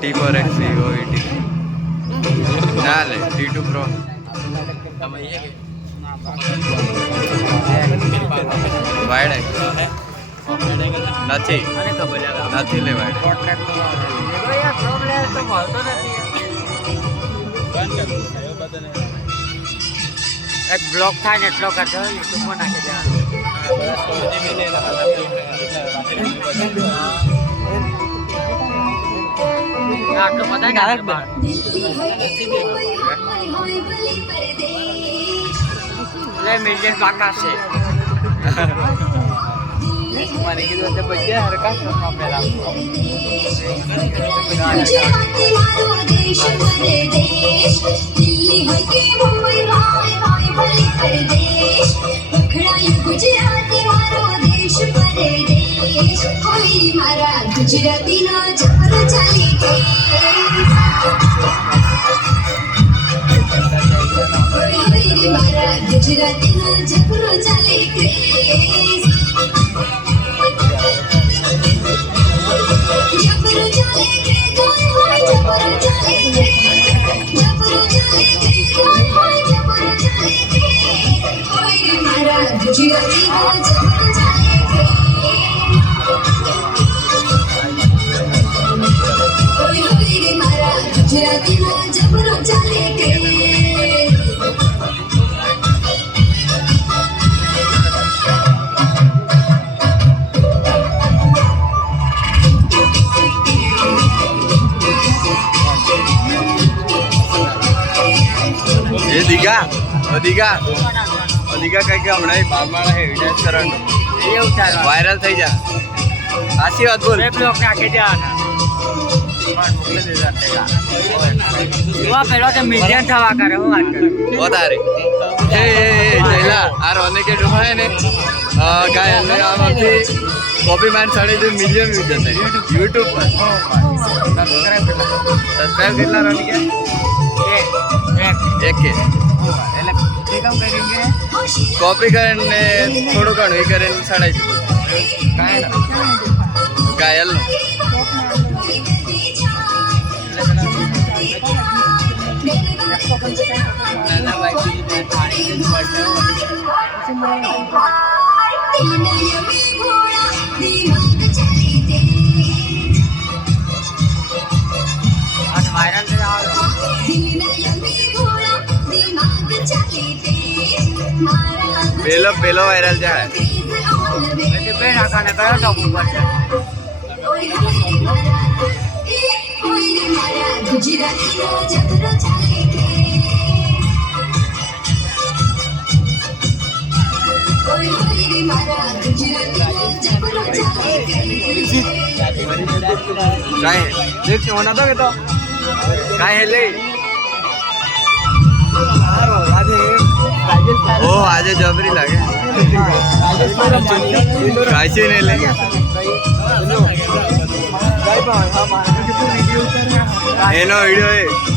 T4X OET ના લે T2 Pro wide નથી નથી લે વાઇડ એક બ્લોક થાય ને એટલો કરજો યુટ્યુબમાં નાખી દેવાનો આટલું બધા ગાયક બાર લે મિલિયન પાકા છે મારી કીધું તો બજે હરકા શોખમાં પેલા દિલ્હી હોય કે મુંબઈ રાય રાય ભલે પરદેશ વખણાય ગુજરાતી મારો દેશ પરદેશ કોઈ મારા ગુજરાતીના જબર ચાલી ગઈ મારા ગુજરાતીના જબર ચાલી ગઈ ગુજરાતીમાં જબરો ચાલે કે એ દીગા અધિકા કઈ કે હમણાં બારમાળા હે વિનાશ કરણ એવું ચાલે વાયરલ થઈ જા સાચી વાત બોલ બે બ્લોક નાખી દેવાના પેલો તો મિલિયન થવા કરે હું વાત કરું વધારે એ જયલા આ રોને કે ડુમાય ને કાય અને આમાંથી કોપી માન 3.5 મિલિયન વ્યૂ જશે YouTube પર સબસ્ક્રાઇબ કેટલા રોની કે એક કે એટલે તે કામ કરીને કોપી કરીને થોડું ઘણું એ કરીને 3.5 કાય ના ગાયલ પેલો વાયરલ જાય काय હેલે ઓ આજે જબરી લાગે કાચી ને લે એનો વિડિયો